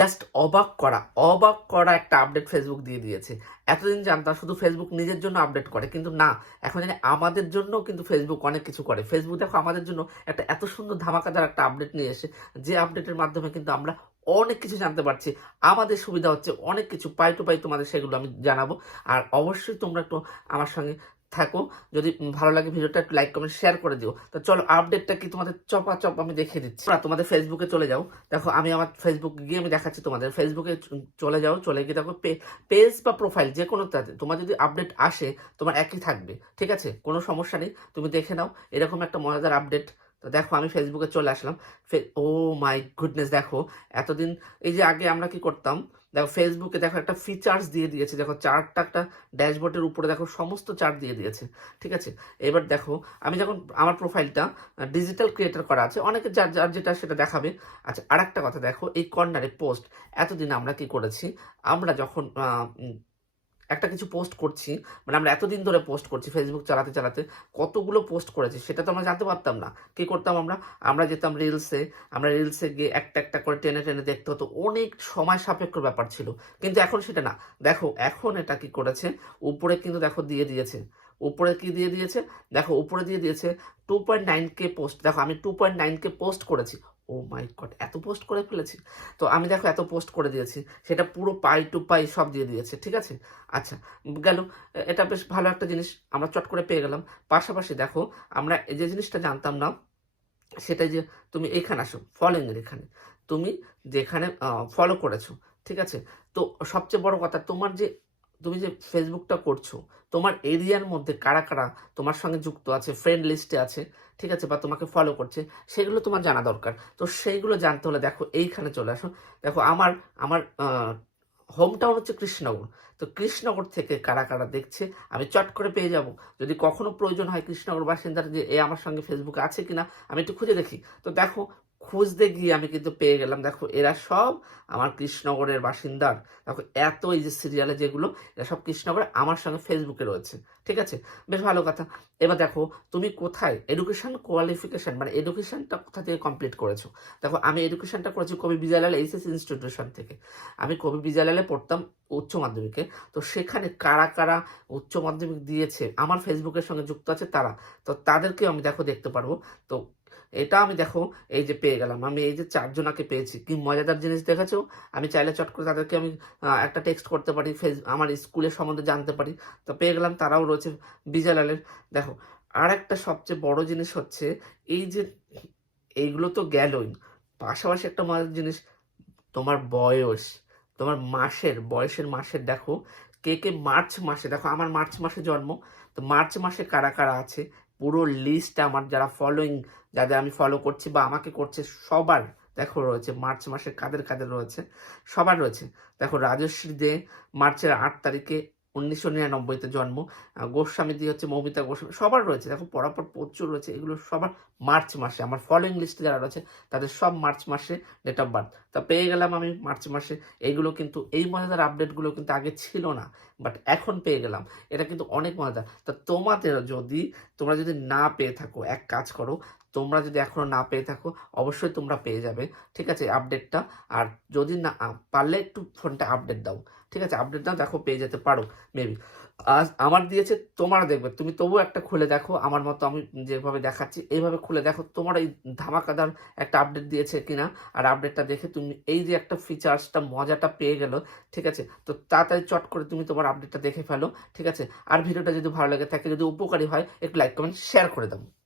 Just অবাক করা অবাক করা একটা আপডেট ফেসবুক দিয়ে দিয়েছে। এতদিন জানতাম শুধু ফেসবুক নিজের জন্য আপডেট করে, কিন্তু না, এখন জানি আমাদের জন্য কিন্তু ফেসবুক অনেক কিছু করে। ফেসবুক দেখো, আমাদের জন্য একটা এত সুন্দর ধামাকাদার একটা আপডেট নিয়ে এসে যে আপডেটের মাধ্যমে কিন্তু আমরা অনেক কিছু জানতে পারছি। আমাদের সুবিধা হচ্ছে অনেক কিছু, পাই টু পাই তোমাদের সেগুলো আমি জানাব। আর অবশ্যই তোমরা একটু আমার সঙ্গে থাকো। যদি ভালো লাগে ভিডিওটা একটু লাইক কমেন্ট শেয়ার করে দিও। তো চলো আপডেটটা কি তোমাদের চপা চপ আমি দেখে দিচ্ছি। তোমরা তোমাদের ফেসবুকে চলে যাও। দেখো, আমি আমার ফেসবুক গিয়ে আমি দেখাচ্ছি তোমাদের। ফেসবুকে চলে যাও, চলে গিয়ে দেখো পেজ বা প্রোফাইল যে কোনো তাতে তোমার যদি আপডেট আসে, তোমার একই থাকবে। ঠিক আছে? কোনো সমস্যা নেই। তুমি দেখে নাও। এরকম একটা মজাদার আপডেট তো দেখো, আমি ফেসবুকে চলে আসলাম। ও মাই গুডনেস দেখো। এতদিন, এই যে আগে আমরা কি করতাম? দেখো ফেসবুকে দেখো একটা ফিচার্স দিয়ে দিয়েছে। দেখো চার্টটা একটা ড্যাশবোর্ডের উপরে দেখো সমস্ত চার্ট দিয়ে দিয়েছে। ঠিক আছে? এবার দেখো, আমি যখন আমার প্রোফাইলটা ডিজিটাল ক্রিয়েটার করা আছে, অনেকে যার যার যেটা সেটা দেখাবে। আচ্ছা আর কথা দেখো, এই কর্নারে পোস্ট এতদিন আমরা কি করেছি? আমরা যখন একটা কিছু পোস্ট করছি মানে আমরা এতদিন ধরে পোস্ট করছি ফেসবুক চালাতে চালাতে, কতগুলো পোস্ট করেছি সেটা তো আমরা জানতে পারতাম না। কি করতাম আমরা? আমরা যেতাম রিলসে আমরা রিলসে গিয়ে একটা একটা করে টেনে টেনে দেখতে হতো। অনেক সময় সাপেক্ষ ব্যাপার ছিল, কিন্তু এখন সেটা না। দেখো, এখন এটা কি করেছে? উপরে কিন্তু দেখো দিয়ে দিয়েছে। উপরে কি দিয়ে দিয়েছে? দেখো, উপরে দিয়ে দিয়েছে two point nine K post দেখো, আমি two point nine K post করেছি। ও মাই গড, এত পোস্ট করে ফেলেছি। তো আমি দেখো এত পোস্ট করে দিয়েছি, সেটা পুরো পাই টু পাই সব দিয়ে দিয়েছে, ঠিক আছে? আচ্ছা গেল, এটা বেশ ভালো একটা জিনিস, আমরা চট করে পেয়ে গেলাম। পাশাপাশি দেখো, আমরা যে জিনিসটা জানতাম না, সেটা যে তুমি এখানে আসো ফলোইং এর এখানে। তুমি যেখানে ফলো করেছ, ঠিক আছে? তো সবচেয়ে বড় কথা, তোমার যে তুমি যে ফেসবুকটা করছ, তোমার এরিয়ার মধ্যে কারা কারা তোমার সঙ্গে যুক্ত আছে ফ্রেন্ড লিস্টে আছে, ঠিক আছে, বা তোমাকে ফলো করছে, সেগুলো তোমার জানা দরকার। তো সেইগুলো জানতে হলে দেখো, এইখানে চলে আসো। দেখো, আমার আমার হোম টাউন হচ্ছে কৃষ্ণনগর। তো কৃষ্ণনগর থেকে কারা কারা দেখছে, আমি চট করে পেয়ে যাব। যদি কখনো প্রয়োজন হয় কৃষ্ণনগর বাসিন্দার যে এ আমার সঙ্গে ফেসবুকে আছে কিনা, আমি একটু খুঁজে দেখি। তো দেখো খুঁজতে গিয়ে আমি কিন্তু পেয়ে গেলাম। দেখো, এরা সব আমার কৃষ্ণনগরের বাসিন্দার। দেখো, এত এই যে সিরিয়ালে যেগুলো, এরা সব কৃষ্ণনগরে আমার সঙ্গে ফেসবুকে রয়েছে। ঠিক আছে? বেশ ভালো কথা। এবার দেখো, তুমি কোথায়? এডুকেশন কোয়ালিফিকেশন মানে এডুকেশনটা কোথা থেকে কমপ্লিট করেছ? দেখো, আমি এডুকেশনটা করেছি কবি বিজয়লাল এইচএস ইনস্টিটিউশন থেকে। আমি কবি বিজয়লালে পড়তাম উচ্চ মাধ্যমিকে। তো সেখানে কারা কারা উচ্চ মাধ্যমিক দিয়েছে, আমার ফেসবুকের সঙ্গে যুক্ত আছে তারা। তো তাদেরকেও আমি, দেখো, দেখতে পারব। তো এটা আমি দেখো, এই যে পেয়ে গেলাম। আমি এই যে চারজনাকে পেয়েছি। কি মজাদার জিনিস দেখেছ? আমি চাইলে চট করে তাদেরকে আমি একটা টেক্সট করতে পারি, ফেস, আমার স্কুলের সম্বন্ধে জানতে পারি। তো পেয়ে গেলাম, তারাও রয়েছে বিজয়লালের দেখো আর একটা সবচেয়ে বড় জিনিস হচ্ছে, এই যে এইগুলো তো গেলই। পাশাপাশি একটা মজার জিনিস, তোমার বয়স, তোমার মাসের, বয়সের মাসের দেখো, কে কে মার্চ মাসে, দেখো, আমার মার্চ মাসে জন্ম, তো মার্চ মাসে কারা কারা আছে? পুরো লিস্ট আমার যারা ফলোয়িং যাদের আমি ফলো করছি বা আমাকে করছে, সবার দেখো রয়েছে, মার্চ মাসে কাদের কাদের রয়েছে, সবার রয়েছে। দেখো রাজশ্রী দে, মার্চের আট তারিখে উনিশশো নিরানব্বইতে জন্ম। গোস্বামী দি হচ্ছে মৌমিতা গোস্বামী। সবার রয়েছে। দেখো, পরাপর প্রচুর রয়েছে। এগুলো সবার মার্চ মাসে। আমার ফলোয়িং লিস্টে যারা রয়েছে, তাদের সব মার্চ মাসে ডেট অফ বার্থ তা পেয়ে গেলাম আমি মার্চ মাসে। এইগুলো কিন্তু, এই মজাদার আপডেটগুলো কিন্তু আগে ছিল না বাট এখন পেয়ে গেলাম। এটা কিন্তু অনেক মজাদার। তা তোমাদের যদি, তোমরা যদি না পেয়ে থাকো, এক কাজ করো তোমরা যদি এখনও না পেয়ে থাকো, অবশ্যই তোমরা পেয়ে যাবে। ঠিক আছে আপডেটটা আর যদি না পারলে একটু ফোনটা আপডেট দাও। ঠিক আছে আপডেট দাও, দেখো পেয়ে যেতে পারো মেবি আজ আমার দিয়েছে, তোমরা দেখবে। তুমি তবুও একটা খুলে দেখো, আমার মতো আমি যেভাবে দেখাচ্ছি, এইভাবে খুলে দেখো, তোমার এই ধামাকাদার একটা আপডেট দিয়েছে কিনা। আর আপডেটটা দেখে তুমি, এই যে একটা ফিচার্সটা মজাটা পেয়ে গেল, ঠিক আছে? তো তাড়াতাড়ি চট করে তুমি তোমার আপডেটটা দেখে ফেলো, ঠিক আছে? আর ভিডিওটা যদি ভালো লাগে থাকে, যদি উপকারী হয়, একটু লাইক কমেন্ট শেয়ার করে দাও।